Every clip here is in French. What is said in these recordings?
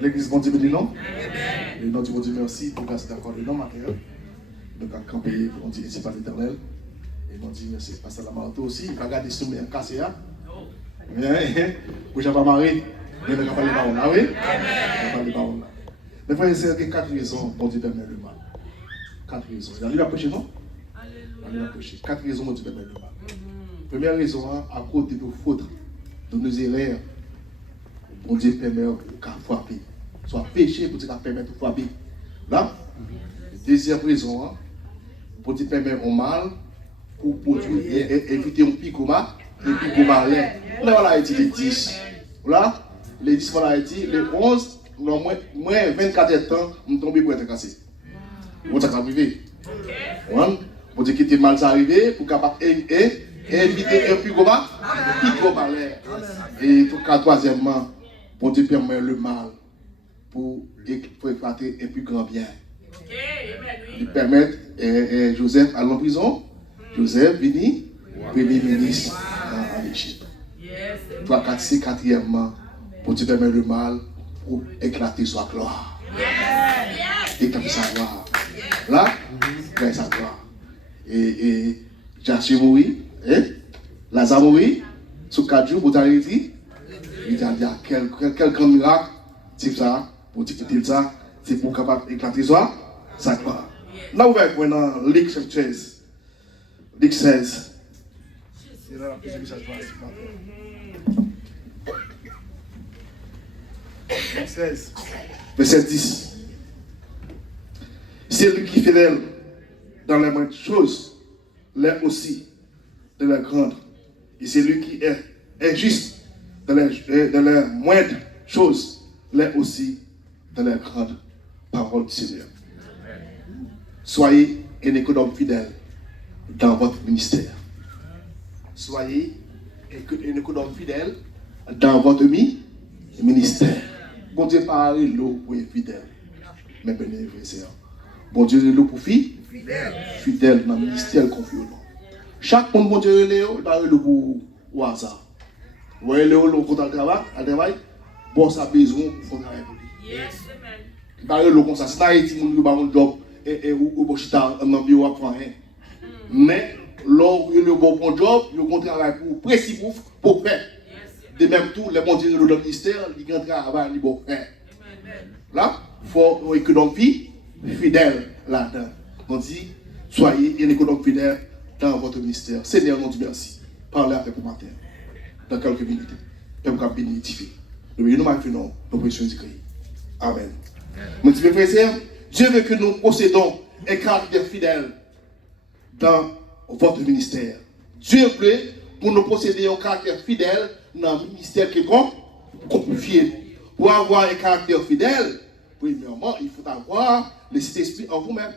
L'église, bon Dieu, béni, non? Et non, Dieu, merci pour grâce d'accord de non matin. Donc, à camper, on dit, c'est pas l'éternel. Et on dit, merci, Pasteur Lamarto aussi. Il va garder son meilleur cassé, hein? Vous n'avez pas marié, mais vous n'avez pas les barons là, oui? Vous n'avez pas les barons là. Mais frère, c'est 4 raisons pour Dieu permet le mal. 4 raisons. Il arrive à prêcher, non? Il arrive à prêcher. 4 raisons pour Dieu permet le mal. Première raison, à cause de nos fautes, de nos erreurs, pour Dieu permet de frapper. Soit péché pour Dieu permettre de frapper. Là, deuxième raison, pour Dieu permet au mal, pour éviter un picoma, un picoma là. Là, voilà, il dit les 10. Là, les 10, voilà, il dit les 11, moins 24 heures de temps, on tombe pour être cassé. Bon, ça va arriver. Pour dire qu'il était mal arrivé, pour capable éviter un picoma là. Et tout cas, troisièmement, pour Dieu permet le mal pour éclater un plus grand bien. Il permet Joseph à l'emprisonnement. Joseph vini, premier ministre en Égypte. 3, 4, 6, quatrièmement, pour Dieu permet le mal pour éclater sa gloire. Éclater sa gloire. Là, éclater sa gloire. Et Jaché mourit, Lazare mourit, sous 4 jours, pour t'arrêter. Il a dit quel grand miracle, c'est ça, pour dire que ça, c'est pour capable éclater sa gloire. Là, vous voyez maintenant, Luc 16. Luc 16. C'est là que je vais Luc 16. Verset 10. C'est lui qui est fidèle dans les moindres choses, l'est aussi de la grande. Et c'est lui qui est injuste dans les moindres choses, l'est aussi dans les grandes paroles du Seigneur. Soyez un économe fidèle dans votre ministère. Soyez un économe fidèle dans votre ministère. Bon Dieu parle l'eau pour être fidèle. Mais bien frère. Bon Dieu l'eau pour fidèle dans le ministère confiant. Chaque monde bon Dieu l'eau dans l'eau pour au hasard. Vous voyez l'eau pour le travail, bon ça besoin pour faire travail pour lui. Yes, amen. Par l'eau comme ça, c'est là il dit mon job et ou bochita en bureau à prendre. Mais l'eau le bon job, il travail pour précis pour faire. De même tout les bons Dieu dans le ministère, il grand travail il bon faire. Là, il faut un économe fidèle là-dedans. On dit soyez un économe fidèle dans votre ministère. Seigneur, nous disons merci. Parlez avec pour matin. Dans quelques minutes. Et vous pouvez bénéficier. Nous faisons nos pressions écrites. Amen. Mon petit frère, Dieu veut que nous possédons un caractère fidèle dans votre ministère. Dieu veut pour nous posséder un caractère fidèle dans le ministère qui est confié. Pour avoir un caractère fidèle, premièrement, il faut avoir le Saint-Esprit en vous-même.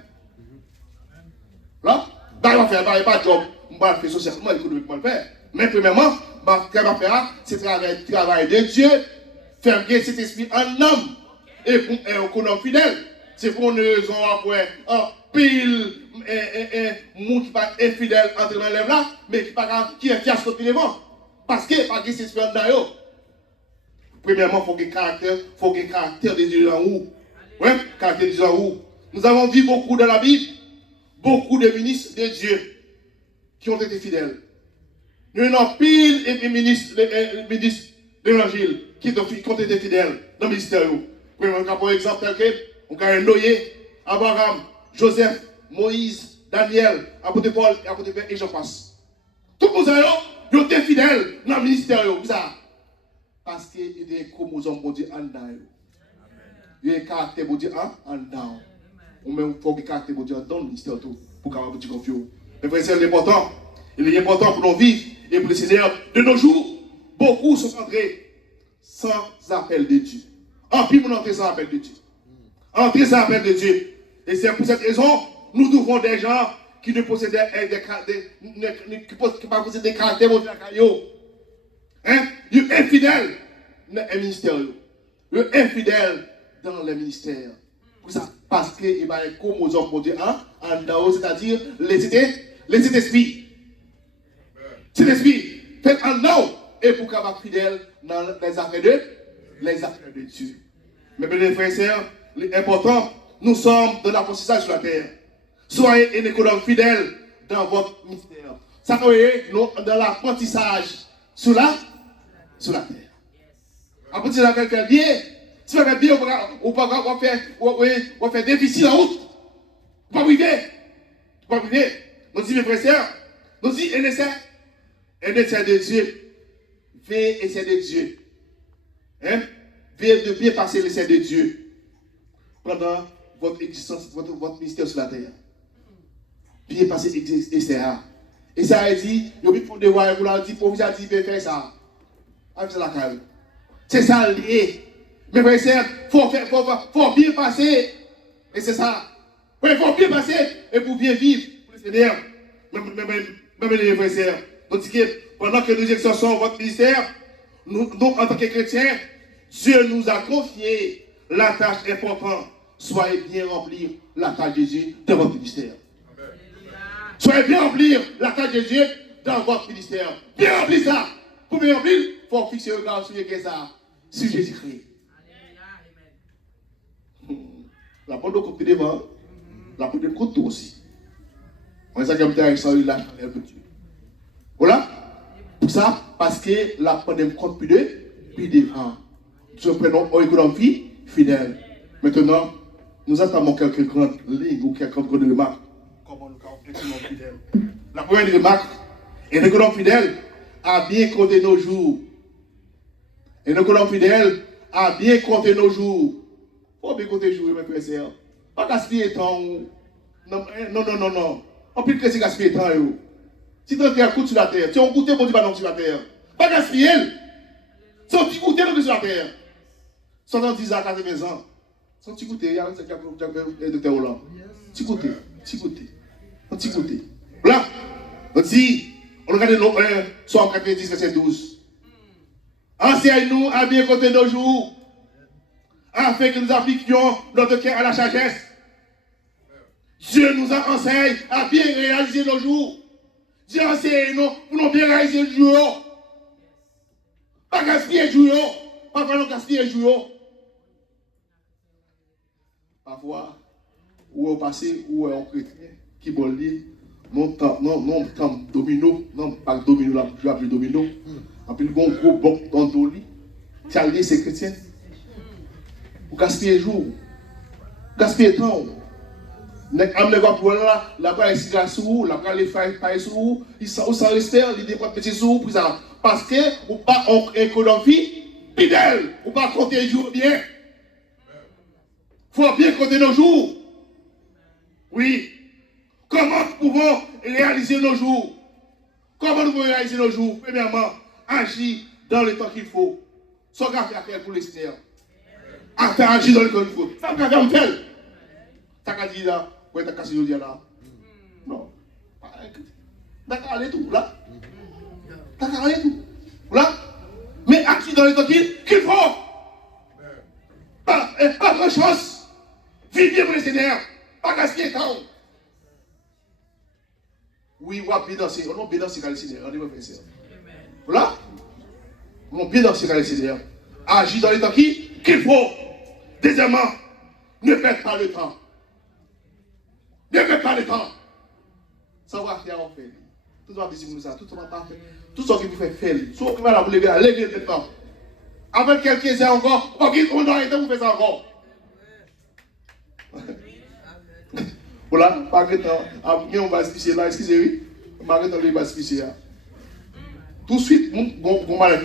Là, il va faire pas de job, il va faire socialement, économiquement le faire. Mais premièrement, ce qu'il va faire, c'est le travail de Dieu, faire bien cet esprit en homme. Et pour un fidèle, c'est pour une raison après, pile monde qui pas infidèle entre les lèvres là, mais qui est fier sur le vent. Parce que pas que c'est esprit dans eux. Premièrement, il faut que le caractère de Dieu en haut. Oui, caractère de Dieu en haut. Nous avons vu beaucoup dans la Bible, beaucoup de ministres de Dieu qui ont été fidèles. Nous avons pile et ministres de l'évangile qui ont été fidèles dans le ministère. Par exemple, on a Noé, Abraham, Joseph, Moïse, Daniel, apôtre Paul, apôtre Pierre et j'en passe. Tout le monde, ils ont été fidèles dans le ministère. Parce qu'il y a des chromosomes pour dire en dedans. Il y a des caractères pour dire en dedans. Ou même il faut que les caractères pour dire dans le ministère pour qu'on dire confiance. Mais c'est important. Il est important pour nous vivre et pour le Seigneur. De nos jours, beaucoup sont entrés sans appel de Dieu. En plus, nous entrés sans appel de Dieu. Entrés sans appel de Dieu. Et c'est pour cette raison, nous trouvons des gens qui ne possédaient pas posséder des caractères pour dire hein? Ils sont infidèles dans le ministère. Ils sont infidèles dans le ministère. Pour ça, parce qu'il y a un chromosome pour dire en dehors, c'est-à-dire les esprits. C'est l'esprit. Fait en dehors. et pour être fidèle dans les affaires de Dieu. Mes bien frères et sœurs, l'important, nous sommes dans l'apprentissage sur la terre. Soyez un économe fidèle dans votre mystère. Ça veut nous dans l'apprentissage sur la terre. Apprentissage fait bien. Si vous faites bien, on va faire déficit en route. Vous ne pouvez pas priver. Nous disons, mes frères et sœurs, nous disons, un essai de Dieu. Veillez essai de Dieu. Hein? Veillez de bien passer l'essai de Dieu pendant votre existence, votre ministère sur la terre. Bien passer l'essai. Et ça a dit, il y a pour devoir, vous l'avez dit, pour vous dire, faire ça. C'est ça lié. Mais frères et sœurs, faut bien passer. Et c'est ça. Il faut bien passer et pour bien vivre. Pour le Seigneur. Même les frères et sœurs. Donc, pendant que nous exerçons votre ministère, nous, en tant que chrétiens, Dieu nous a confié la tâche importante. Soyez bien remplir la tâche de Dieu dans votre ministère. Amen. Soyez bien remplir la tâche de Dieu dans votre ministère. Bien remplir ça. Pour bien remplir, il faut fixer le regard sur ça. Sur Jésus-Christ. La bonne de côté devant, la bonne de côté aussi. On est comme ça, il là, un peu Dieu. Voilà. Pour ça, parce que la bonne de compte plus devant. Nous prenons au économie fidèle. Maintenant, nous attendons quelques grandes lignes ou quelques grandes remarques. Comment nous sommes fidèles. La première remarque, un économie fidèle a bien compté nos jours. Un économie fidèle a bien compté nos jours. Il faut bien compter les jours, mes frères et sœurs. Pas gaspiller temps. Non. On peut que c'est gaspiller temps. Si tu as un coup sur la terre, tu as un goûter pour dire non sur la terre. Pas gaspiller. C'est un petit goûter sur la terre. 70 ans, 80 ans. C'est un petit goûter. Il y a un docteur Hollande. Petit goûter. Un petit goûter. Voilà. On dit, on regarde le 190, verset 12. Enseigne-nous à bien compter nos jours, afin que nous appliquions notre cœur à la sagesse. Dieu nous enseigne à bien réaliser nos jours. Dieu enseigne-nous pour nous bien réaliser le jour. Pas gaspiller le jour. Pas falloir gaspiller le jour. Parfois, où est passé, où est un chrétien qui va lire, non, domino, non, pas domino, là, je vais appeler domino. Après, le gros bloc dans ton lit. Tu as lié ces chrétiens. Vous gaspillez le jour. Gaspillez le temps. Amenez vous pour là, la bas les cigares sur vous, la bas les failles sur vous, ils sont sans respect, ils dépendent de sur vous pour ça. Parce que vous pas en économie fidèle, vous pas compter les jours bien. Il faut bien compter nos jours. Oui. Comment nous pouvons réaliser nos jours? Comment nous pouvons réaliser nos jours? Premièrement, agir dans le temps qu'il faut. Sans faire pour l'extérieur. Agir dans le temps qu'il faut. Ça me fait faire. Ça qu'a dit là, ouais, t'as cassé le dia là. Non. T'as qu'à aller tout là. T'as qu'à aller tout. Là. Mais agir dans le temps qu'il faut. Pas de chance. Vive bien pour le Seigneur. Pas gaspiller temps. Oui, on va bien danser. On va bien danser quand le Seigneur. On va bien faire ça. Voilà. On va bien danser quand le Seigneur. Agir dans le temps qu'il faut. Deuxièmement, ne perdez pas le temps. Ne perdez pas le temps. Ça va faire en fait. Tout va dire ça. Tout va pas faire. Tout ce qui vous fait faire. Tout ce qui va vous lever, levez le temps. Avec quelques heures encore, on doit arrêter vous faire ça encore. Voilà, pas de temps. Après, on va se pisser là, excusez-moi. Malgré temps, on va se pisser là. Tout de suite, on va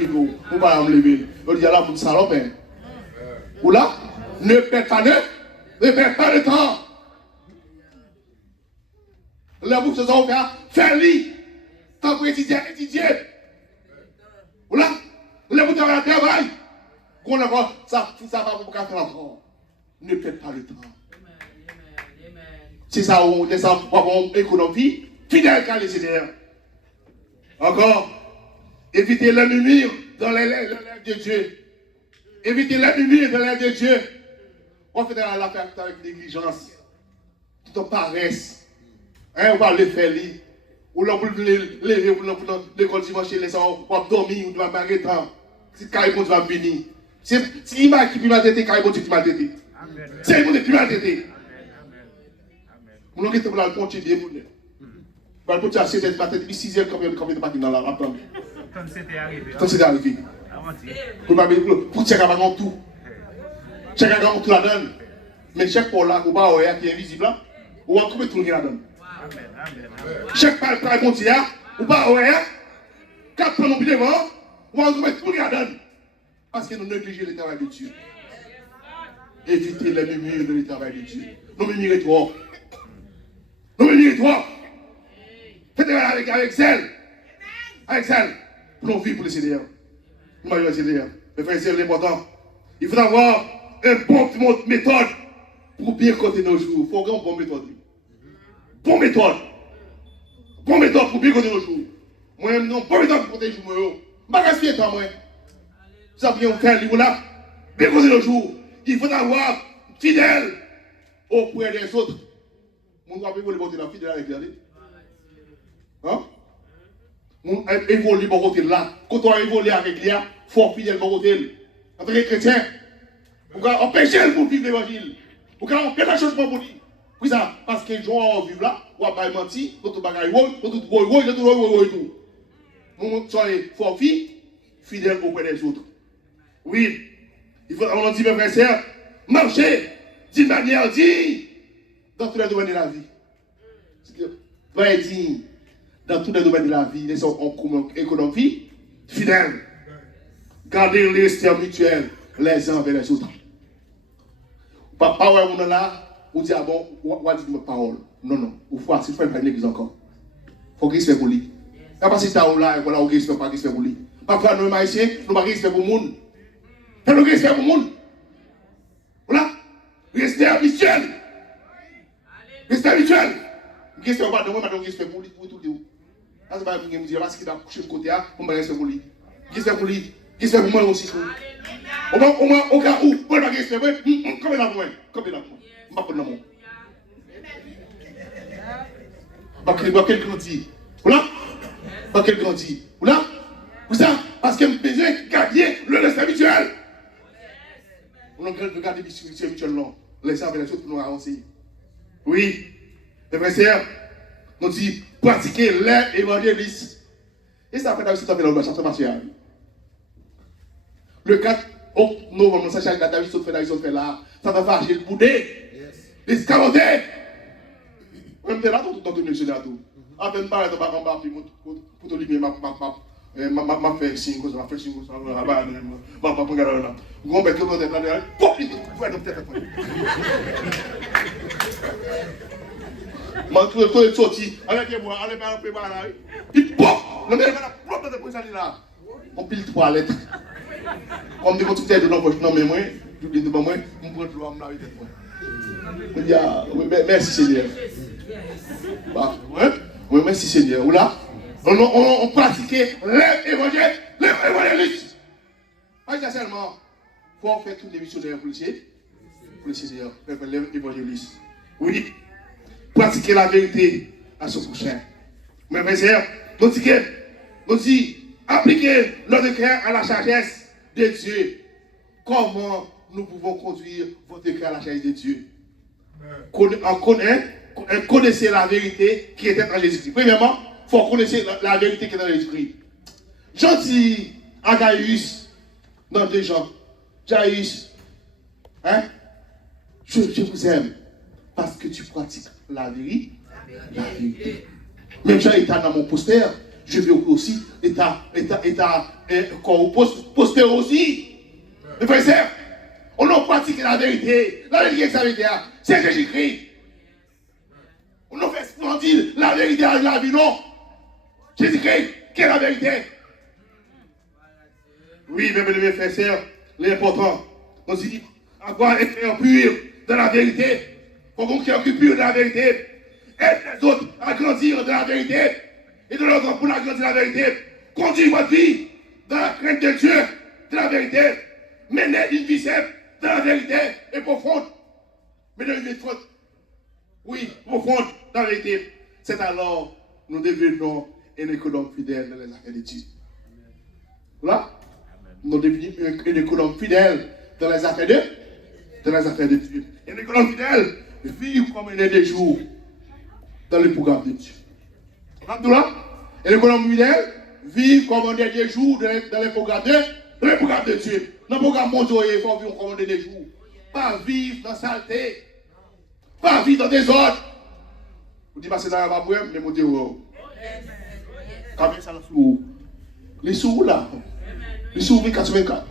me lever. On dit là, pour le salon, ou là, ne perdez pas le temps. Là, vous faisez ça, faire-le. Tant pour étudier. Voilà, là, vous avez un travail. Ça va vous faire encore. Ne perdez pas le temps. C'est ça, on est ça pour avoir une économie fidèle qu'à les Seigneur. Encore, évitez l'ennemi dans les lèvres de Dieu. Évitez l'ennemi dans les lèvres de Dieu. On fait la faire avec négligence. Tout en paresse. On va le faire lire. Ou là, pour lever, pour l'école dimanche, les gens vont dormir, ou doivent m'arrêter. Si Caribon va venir. Si il m'a qui m'a traité, Caribon qui m'a traité. C'est le monde qui m'a traité. Nous avons été pour la continuer. Pour la continuer à 7 h matin, depuis 6 h, combien de matin dans la attendre. Quand c'était arrivé. Quand c'était arrivé. Pour checker avant tout. Checker avant tout la donne. Mais chaque pour là, ou pas, qui est invisible là, ou en trouver tout le monde la donne. Chaque pas le continue, ou pas, quatre fois non plus devant, ou en trouver tout le monde la donne. Parce que nous négligeons le travail de Dieu. Évitez les murmures de le travail de Dieu. Nous murmurons trop. Nous murmurons trop. Faites avec zèle. Avec zèle. Pour nous vivre pour le Seigneur. Nous m'avons le Seigneur. Mais frère, c'est l'important. Il faut avoir une bonne méthode pour bien compter nos jours. Il faut avoir une bonne méthode. Bonne méthode. Bonne méthode pour bien compter nos jours. Moi-même, non, bonne méthode pour compter les jours. Je ne vais pas gaspiller temps, moi. Ça vient faire le livre là. Bien compter nos jours. Il faut avoir fidèle auprès des autres. Mon doit évoluer pour être fidèle avec lui. Hein? Mon évolue pour côté là. Quand on évolue avec lui, il faut être fidèle pour côté. En tant que chrétien, pour empêcher pour vivre l'évangile. Pour empêcher la chose pour vous dire. Oui, ça, parce que les gens vivent là, ou à mentir, d'autres bagailles, d'autres tout. Mon soyez fort fidèle auprès des autres. Oui, il faut, on dit, mes frères et sœurs, marcher d'une manière digne dans tous les domaines de la vie. Pas digne dans tous les domaines de la vie, les gens en économie, fidèles. Garder les respect mutuel les uns envers les autres. Papa, on est là, on dit, ah bon, on va dire ma parole. Non, non, il faut si faire une église encore. Il faut respect pour lui. Pas parce que tu es là, voilà, on respect pas respect pour lui. Parfois, nous, haïtiens, nous pas respect pour le monde. Fais le respect pour le monde. Voilà. Respect mutuel. Respect mutuel. Respect pour moi, je respect pour lui, pour tout le monde. Là, c'est pas que je me dis, parce qu'il a couché de côté, on va respect pour lui. Respect pour lui. Respect pour moi aussi. Au moins, au cas où, on va respect pour lui. Comme il a moi. Comme il a moi. Je ne vais pas prendre l'amour. Pas quel grandit. Voilà. Pas quel grandit. Voilà. Pour ça, parce que je besoin de garder le respect mutuel. On a regardé le respect mutuel, non. Les uns avec les autres pour nous avancer. Oui. Les frères et sœurs, nous dit pratiquer l'évangélisme. Et ça fait aussi dans le chapitre Matthieu. Le 4 novembre, ça change la David fait là. Ça va faire agir le boudé. L'escamoté. On est là dans tout le monde. Avant de parler de Bagamba, pour te libérer, ma fait signe, ma fait signe, ma pas pour regarder là. Vous comprenez que vous êtes là, pop, il faut être peut-être. Je suis sorti avec moi, allez pas préparer là. Puis pop, le mec va la propre de pour ça là. On pile 3 lettres. Comme des continuer de l'envoyer non mais moi, je dis devant moi, on prend le droit à me tête moi. Je dis merci Seigneur. Bah oui, merci Seigneur. Ou là, on pratiquait l'évangélisme. Pas seulement, il faut faire toutes les missionnaires pour le Seigneur, l'évangélisme. Oui, pratiquer la vérité à son prochain. Mais mes frères, nous disons, appliquer notre cœur à la sagesse de Dieu. Comment nous pouvons conduire votre cœur à la sagesse de Dieu? Connaissez la vérité qui est en Jésus-Christ. Premièrement, il faut connaître la vérité qui est dans Jésus-Christ. Jean dit à Gaius, dans 2 Jean, Gaius, hein? Je vous aime parce que tu pratiques la vérité. Même Jean est dans mon poster, je veux aussi poster aussi. Les frères et sœurs, on a pratiqué la vérité. La vérité, c'est Jésus-Christ. On a fait splendir la vérité à la vie, non? Jésus-Christ, quelle est la vérité? Oui, mes frères et sœurs, l'important, on dit, avoir un cœur pur de la vérité. Faut qu'on cœur pur de la vérité. Aide les autres à grandir de la vérité. Et de l'autre pour agrandir la vérité. Conduire votre vie dans la crainte de Dieu, de la vérité. Menez une vie simple de la vérité et profonde. Menez une vie forte. Oui, profonde dans la vérité. C'est alors nous devenons un économe fidèle dans les affaires d'études. Voilà. Nous devenons un économe fidèle dans les affaires d'études. Un économe fidèle vit comme un des jours dans le programme d'études. Abdullah, un économe fidèle vit comme un des jours dans les programmes d'études. Dans le programme mondial, il faut vivre comme un des jours. Pas vivre dans la saleté. Pas vivre dans des ordres. Vous dites, c'est dans la babouille, mais vous dites, quand ça sous les sous là, les sous 84.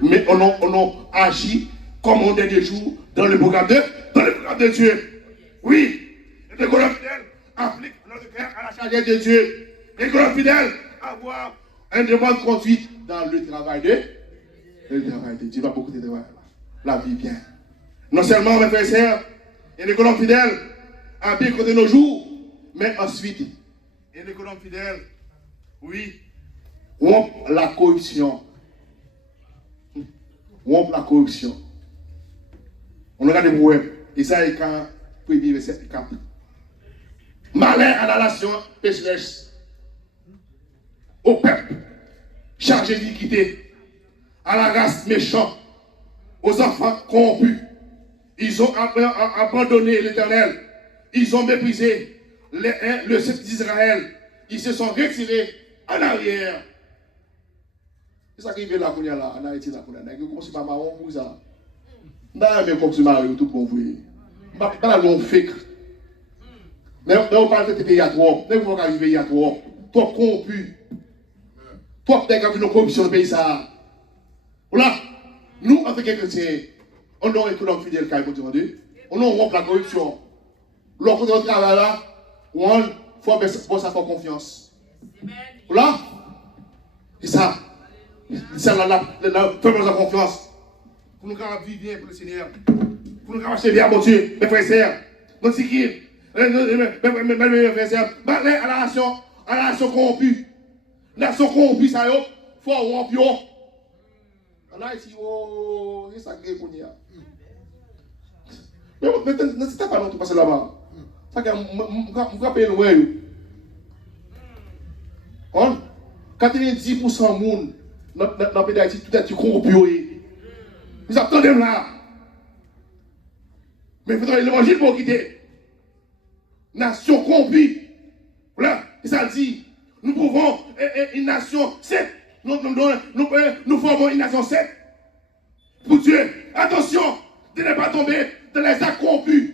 Mais on a agi comme on est des jours dans le programme de Dieu. Oui, les écoles fidèles appliquent notre cœur à la charge de Dieu. Les écoles fidèles avoir un demande de conduite dans le travail de Dieu. Va beaucoup de travail. La vie bien. Non seulement, mes frères et sœurs, un économe fidèle habite de nos jours, mais ensuite, un économe fidèle, oui, rompt la corruption. Rompt la corruption. On regarde le web, et ça est quand premier verset 4. Malheur à la nation pécheresse, au peuple chargé d'iniquité, à la race méchante, aux enfants corrompus. Ils ont abandonné l'Éternel. Ils ont méprisé le sceptre d'Israël. Ils se sont retirés en arrière. C'est ça qui vient là, en Haïti, là, comme si maman, on vous a. Mais comme si maman, tout bon, vous. Pas la fake. Mais on parle de pays à toi. Mais vous arrivez à toi. Toi, corrompu. Toi, peut-être qu'il y a une corruption dans le pays, ça. Voilà. Nous, en tant que chrétiens, on a un économe fidèle qui a été demandé. On a rompu la corruption. Lorsqu'on travaille là, on faut ça faire confiance. Voilà. C'est ça. C'est la faisons la confiance. Pour nous vivre bien pour le Seigneur. Pour nous marcher bien, mon Dieu, mes frères et sœurs. Notre sécurité. Mes frères et sœurs. À la nation corrompue. La nation corrompue, ça y est. Il faut rompre. Là, ici, c'est ça qui est pour nous. Mais c'est pas non tout passer là-bas. Ça que je vais payer loin. 90% de monde dans le pays d'Haïti, tout est corrompu. Vous attendez là. Mais il faudrait l'évangile pour quitter. Nation corrompue. Voilà, ça dit. Nous pouvons une nation sainte. Nous formons une nation sainte. Pour Dieu, attention de ne pas tomber dans les actes corrompus.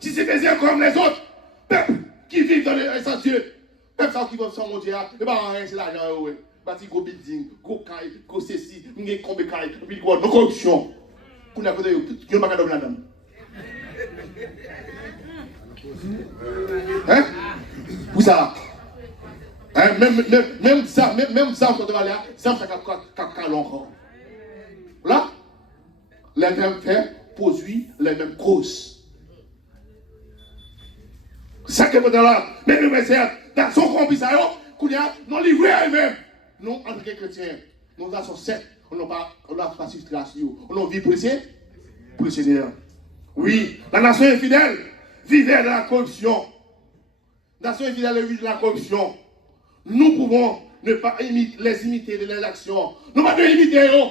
Si c'est des comme les autres, peuple qui vivent dans les sans Dieu, peuple qui vivent sans mon Dieu, et bien c'est l'argent, ouais. Bâti go building, go caille, go ceci, n'ai combien caille, puis quoi, nos corruptions. Pour nous côté, qui n'ont pas qu'à là-dedans. Hein? Pour ça. Hein? Même ça, quand on va là, ça qu'a encore. Là, les mêmes faits produisent les mêmes causes. Ça que vous là, mais nous, dans son compis, qu'on a, nous livrés à eux-mêmes. Nous, en tant que chrétiens, nous sommes sept, on n'a pas frustration, on a vie pressée pour le Seigneur. Oui, la nation infidèle vivait dans la corruption. La nation infidèle vivait dans la corruption. Nous pouvons ne pas les imiter de leurs actions. Nous ne pouvons pas les imiter eux.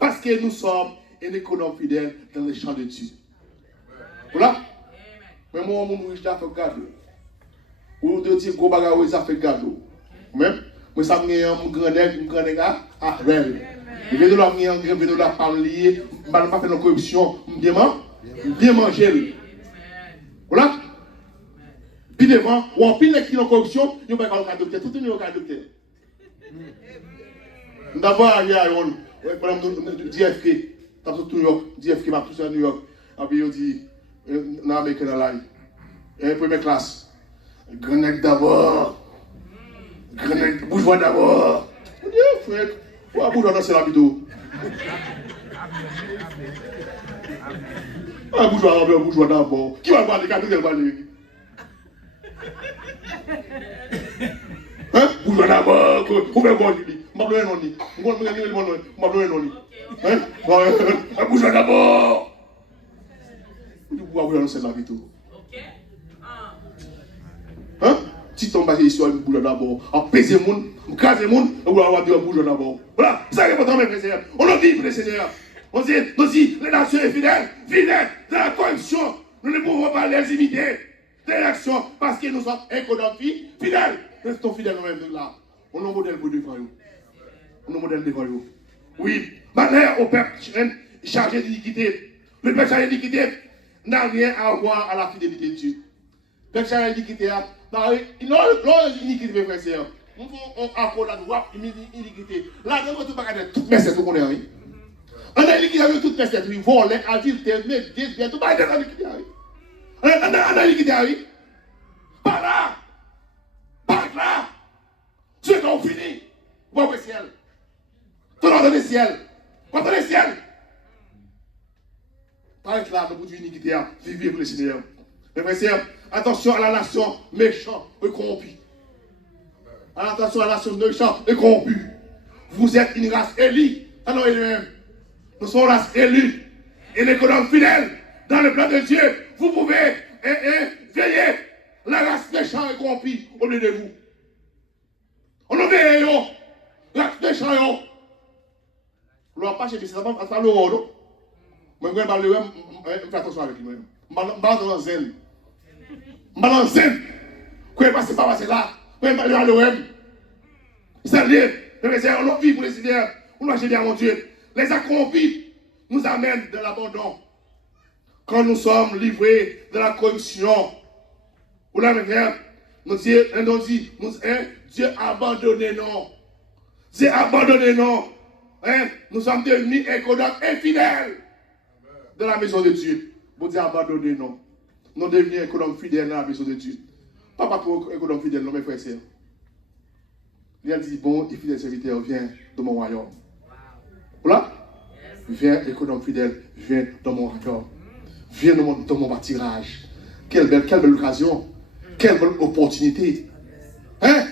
Parce que nous sommes un économe fidèle dans les champs de Dieu. Voilà. Mais moi, je suis fait cadeau. Ou de dire que je suis fait cadeau. Même, moi, ça me un grand gars. Ah, ouais. Je vais de la parler, je ne vais pas faire de corruption. Bien manger. Voilà. Puis devant, ou en pile qui ont corruption, ils ne vont pas faire de docteur. Tout le monde est docteur. D'abord, il y a par exemple, DFK, dans New York, DFK m'a poussé à New York. Et puis il dit, dans l'American Airlines, première classe, grenade d'abord, grenade bourgeois d'abord. On dit, frère, pourquoi bourgeois dans la vidéo? Un bourgeois d'abord. Qui va le parler? Qui va le parler? Hein? Bourgeois d'abord, vous pouvez voir lui. Je vais vous donner un nom. Un bourgeois d'abord. Vous pouvez vous annoncer la vidéo. Si tu tombes sur une boule d'abord, à peser le monde, à craser le monde, ou à avoir deux boules d'abord. Voilà, ça c'est important, mes frères. On a dit pour le Seigneur. On dit, les nations sont fidèles dans la corruption. Nous ne pouvons pas les imiter. Des nations, parce que nous sommes économiques, fidèles. Restons fidèles nous-mêmes là. On a un modèle pour devant nous. On a un modèle devant nous. Oui, malheur au peuple chargé d'iniquité. Le peuple chargé d'iniquité n'a rien à voir à la fidélité de Dieu. Le peuple chargé d'iniquité, il n'a pas d'iniquité, mes frères et sœurs. On accorde la droite, iniquité. Là, nous ne pouvons pas garder toutes mes sœurs, tout le monde. On a iniquité avec toutes mes sœurs, voler, adultère, médire, tout le monde est iniquité. On a iniquité, oui. Par là. Par là. Ceux qui ont fini. Bon, le ciel. Tout le monde dans le ciel. Pas dans le ciel. Par là, nous pouvons iniquité, vivre pour le Seigneur. Mes frères et sœurs, attention à la nation méchante et corrompue. Attention à la nation méchante et corrompue. Vous êtes une race élue. Alors, nous sommes une race élue. Et les colonnes fidèles dans le plan de Dieu. Vous pouvez veiller la race méchante et corrompue au milieu de vous. On a veillé, la race méchante. On ne va pas chercher, ça va pas le haut, non? Moi, je vais parler, je fais attention avec lui. Je vais dans zen. Je vais dans zen. Quand je passe par là, quand je parle à l'OM. C'est lié. On a vu pour les Seigneurs. On a gêné à mon Dieu. Les accomplis nous amènent de l'abandon. Quand nous sommes livrés de la corruption, ou la même nous dit, Dieu a abandonné non. Dieu a abandonné non. Nous sommes devenus économes infidèles de la maison de Dieu. Vous Dieu a abandonné non. Nous sommes devenus économes fidèles dans la maison de Dieu. Pas pour économes fidèles, non, mes frères et sœurs. Il a dit, bon, et fidèle serviteur, viens dans mon royaume. Voilà? Viens, économe fidèle, viens dans mon royaume. Viens dans mon bâtirage. Quelle belle occasion. Quelle belle opportunité. Hein?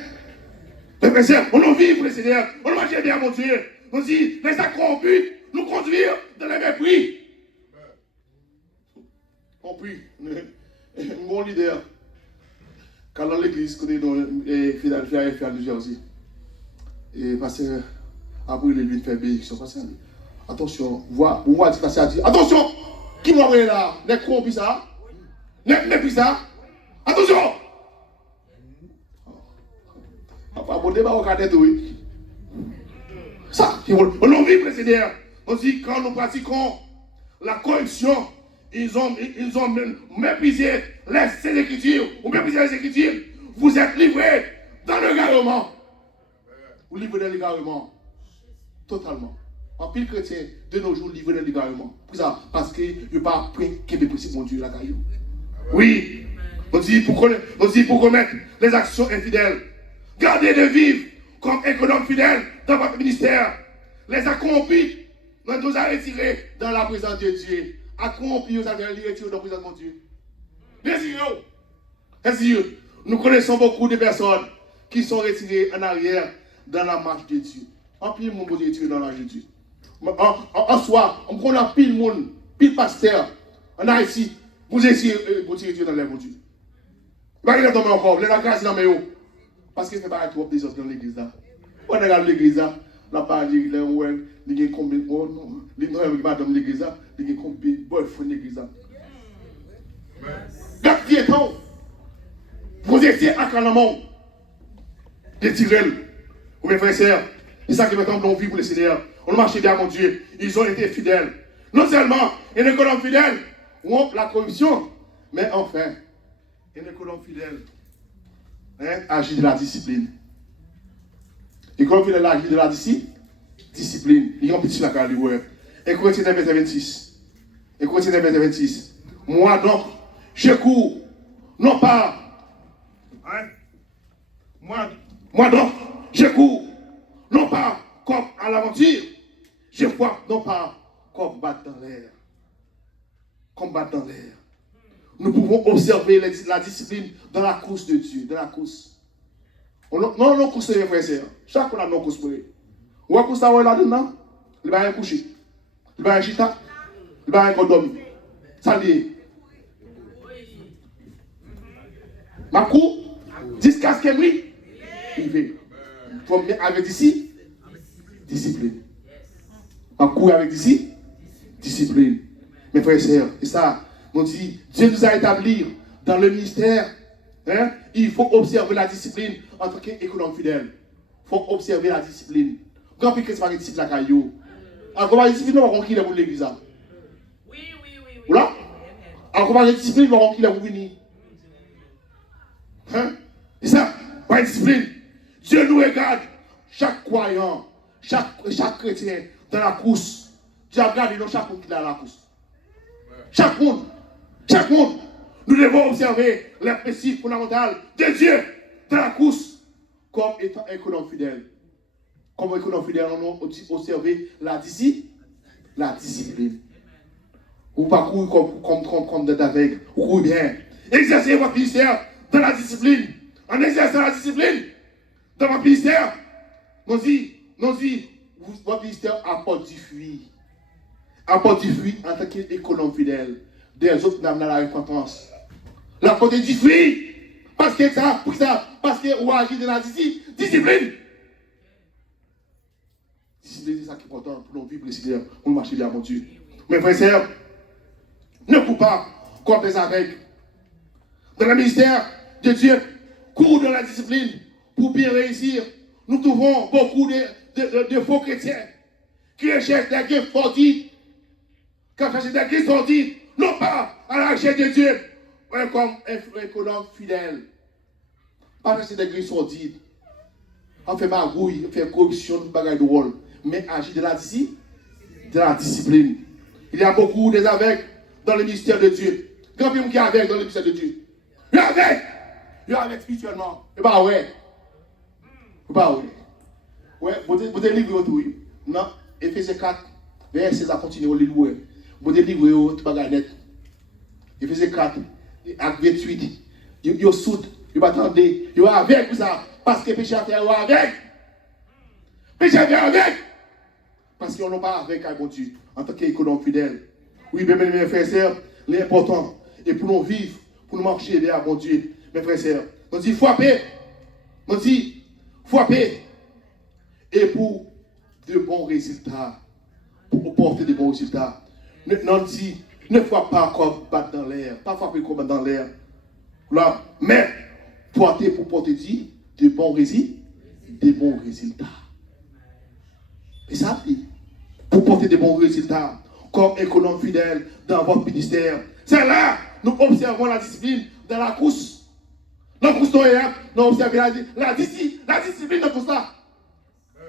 Les frères et sœurs, on en vit pour le Seigneur. On marche bien, mon Dieu. On dit, les corrompus nous conduire dans le mépris. On prie. Mon leader. Quand dans l'église, côté de Philadelphie, à New Jersey. Et parce que après il lui fait bénédiction. Attention, vous voyez ce a dit. Attention! Qui m'a envoyé là? Les corrompus ça? Les pris ça? Attention! Papa, bon débat au cadre, oui. Ça, on l'a vu, le Seigneur. On dit quand nous pratiquons la corruption, ils ont méprisé les Écritures, ou méprisé les Écritures. Vous êtes livrés dans le garement. Vous livrez dans l'égarement. Totalement. En pile chrétien, de nos jours, livré dans l'égarement. Pour ça, parce que je ne pas pris que des principes, mon Dieu, la caillou. Oui. On dit pour commettre les actions infidèles. Gardez de vivre comme économe fidèle dans votre ministère. Les accomplis, nous a retirés dans la présence de Dieu. Accomplis, nous avons retirés dans la présence de mon Dieu. Désireux. Nous connaissons beaucoup de personnes qui sont retirées en arrière dans la marche de Dieu. En pile, mon Dieu, retiré dans la marche de Dieu. En soi, on connaît pile monde, pile pasteur. En Haïti, vous essayez de tirer Dieu dans l'air, mon Dieu. Vous ne pouvez pas encore, vous avez la grâce dans mes hauts. Parce que ce n'est pas trop des autres dans l'église là. On regarde l'église là, la part de l'église, il y a combien de non, madame l'église là, il y a combien de boyfriend l'église là. Quatre piétons, vous étiez à Calamon, des tirelles, ou mes frères et sœurs, c'est ça que maintenant on vit pour le Seigneur. On marche bien, mon Dieu, ils ont été fidèles. Non seulement une économe fidèle, ou la corruption, mais enfin, une économe fidèle. Agir de la discipline. Et comme il agit de la discipline, il y a un petit la carrière. Et Corinthiens 9, verset 26. Et Corinthiens 9, verset 26. Moi donc, je cours, non pas. Moi donc, je cours, non pas comme à l'aventure. Je vois, non pas comme battre dans l'air. Comme battre dans l'air. Nous pouvons observer la discipline dans la course de Dieu, dans la course. Non, course, mes frères et sœurs. Chacun a nos courses pour eux. On va course là-dedans, il va rien coucher. Il va rien chita, il va rien dormir. Ça lié. Ma cour, Jusqu'à ce qu'elle brille. Avec d'ici, discipline. En cours avec d'ici, discipline. Mes frères et sœurs, et ça, on dit, Dieu nous a établis dans le ministère. Hein? Il faut observer la discipline en tant qu'économe fidèle. Il faut observer la discipline. Quand il y a une discipline à Caillou, comment la discipline, on va qu'il est pour l'église. Oui. Voilà. Comment la discipline, on va qu'il est pour venir. Hein? C'est ça, la discipline. Dieu nous regarde, chaque croyant, chaque chrétien dans la course. Dieu regarde dans chaque monde qui est dans la course. Chaque monde. Nous devons observer les principes fondamentaux de Dieu dans la course comme étant économe fidèle. Comme économe fidèle, on a observé la discipline. Ou pas courir comme des aveugles. Ou courir bien. Exercez votre ministère dans la discipline. En exerçant la discipline dans votre ministère, nous dit, votre ministère apporte du fruit. Apporte du fruit en tant qu'économe fidèle. Des autres n'ont pas la repentance. La faute du fruit. Parce que ça, pour ça, parce que vous agissez dans la discipline. Discipline, c'est ça qui est important pour nous vivre le Seigneur, pour nous marcher bien mon Dieu. Mes frères et sœurs, ne courez pas comme des aveugles. Dans le ministère de Dieu, cours dans la discipline pour bien réussir. Nous trouvons beaucoup de faux chrétiens qui recherchent des gains fortides, qui recherchent des gains fortides, non pas à la recherche de Dieu, mais comme un économe fidèle. Pas chercher des gains sordides. On fait magouille, on fait corruption, on bagaille de rôle, mais agir de la discipline. Il y a beaucoup des aveugles dans le ministère de Dieu. Quand il y a avec dans le ministère de Dieu. Il y a avec spirituellement. Et bah ouais. Ouais, vous avez livré autour. Non, Ephésiens 4, verset à continuer, vous avez vous livré tout bagaille net. Ephésiens 4, acte 28. Vous soude, vous attendez, vous avec vous ça. Parce que péché à terre, vous avec. Péché à terre avec. Parce qu'on n'a pas avec un bon Dieu, en tant qu'économe fidèle. Oui, mes frères et sœurs, l'important est pour nous vivre, pour nous marcher vers bon Dieu, mes frères et sœurs. On dit frapper. Et pour de bons résultats, pour porter de bons résultats. Ne frappe pas comme battre dans l'air, pas frapper comme dans l'air. Là, mais pour porter de bons résultats. Et ça, pour porter de bons résultats, comme économe fidèle dans votre ministère. C'est là, nous observons la discipline dans la course. Dans la course, nous observons la discipline dans tout ça.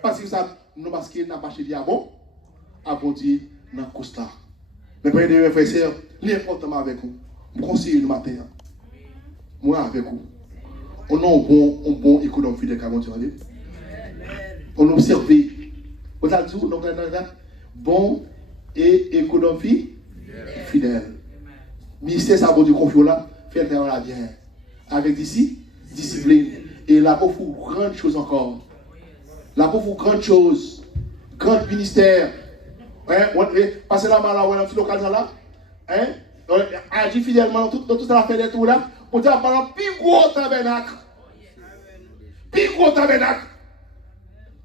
Parce que ça, nous parce qu'il n'a pas chéri à bon Dieu dans la course là. Mais pour mes frères et sœurs, l'important avec vous, vous conseillez le matin. Moi avec vous. On a un bon économe fidèle comme Dieu. On observe. Vous avez dit, bon et économe fidèle. Ministère, ça va du confiance là, faire la bien. Avec discipline. Et là, pour vous, grande chose encore. Là, pour vous, grande chose. Grand ministère. Passez la main là, on a un petit local là. Agir fidèlement dans toute la fête de tout là. On dit, par exemple, plus gros tabernacle.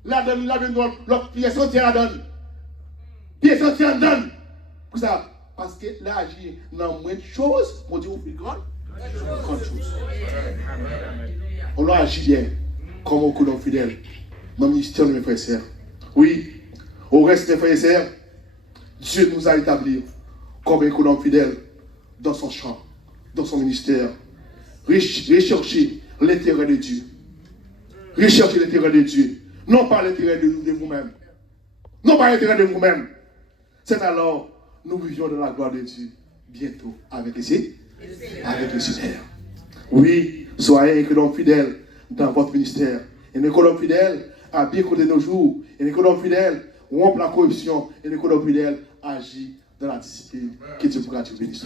La donne, l'autre pièce entière la donne. Pièce entière donne. Pour ça, parce que là, agir dans moins de choses, on dit, on fait grande chose. On a agi bien, comme on connaît fidèle, dans le ministère de mes frères et sœurs. Oui, au reste, mes frères et sœurs, Dieu nous a établis comme un économe fidèle dans son champ, dans son ministère. Recherchez l'intérêt de Dieu. Recherchez l'intérêt de Dieu. Non pas l'intérêt de vous-même. Non pas l'intérêt de vous-même. C'est alors, nous vivions dans la gloire de Dieu. Bientôt, avec le Seigneur. Oui, soyez un économe fidèle dans votre ministère. Un économe fidèle a bien compté nos jours. Un économe fidèle rompt la corruption. Un économe fidèle agit dans la discipline. Que Dieu pourra te bénisse.